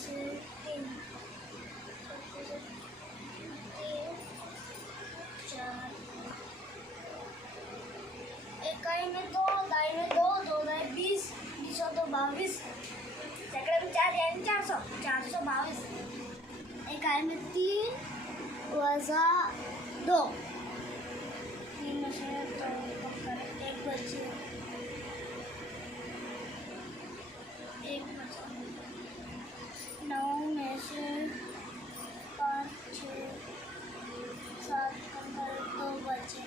से 3, 4, इकाई में 2, दाई में 2, 2 दाई 20, 20 और 2 22, सैकड़े में 4 यानी 400, 422। इकाई में 3 वज़ा 2, 3 में से 2 कम करें, 1 बचे, 1 बचा, 9 में से 5, 6, 7 कम करें, 2 बचे,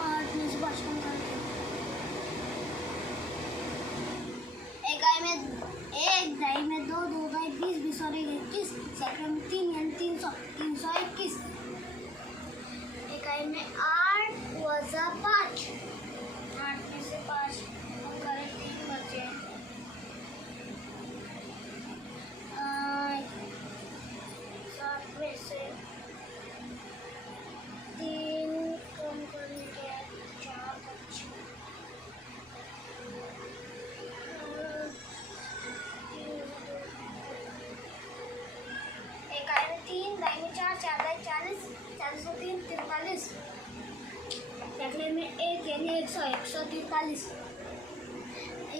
8 में से 5 कम करें, इकाई में 1, दाई में 2, 2 दाई 20, 20 और 1 21, सैकड़े में 3 यानी 300, 321। इकाई में 8 वज़ा 5, 8 में से 5 कम करें, 3 बचे, 7 में से 3 कम करने के 4 बचे, 3 दाई में 4, 4 दाई 40, 40 और 3 43, सैकड़े में 1 यानी 100, 143।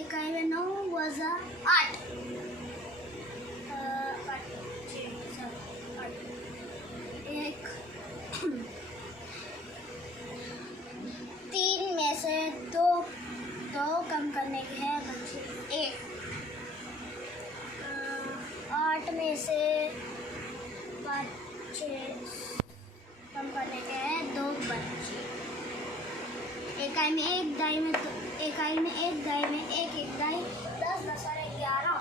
इकाई में 9 वज़ा 8, 5, 6, 7, 8, 1, 3 में से 2 कम करने के हैं बच्चे, 1, 8 में से 5, 6 कम करने के हैं 2 बच्चे। इकाई में 1 दाई में 1, 1 दाई में 1, 1 दाई 10, 10 और 11,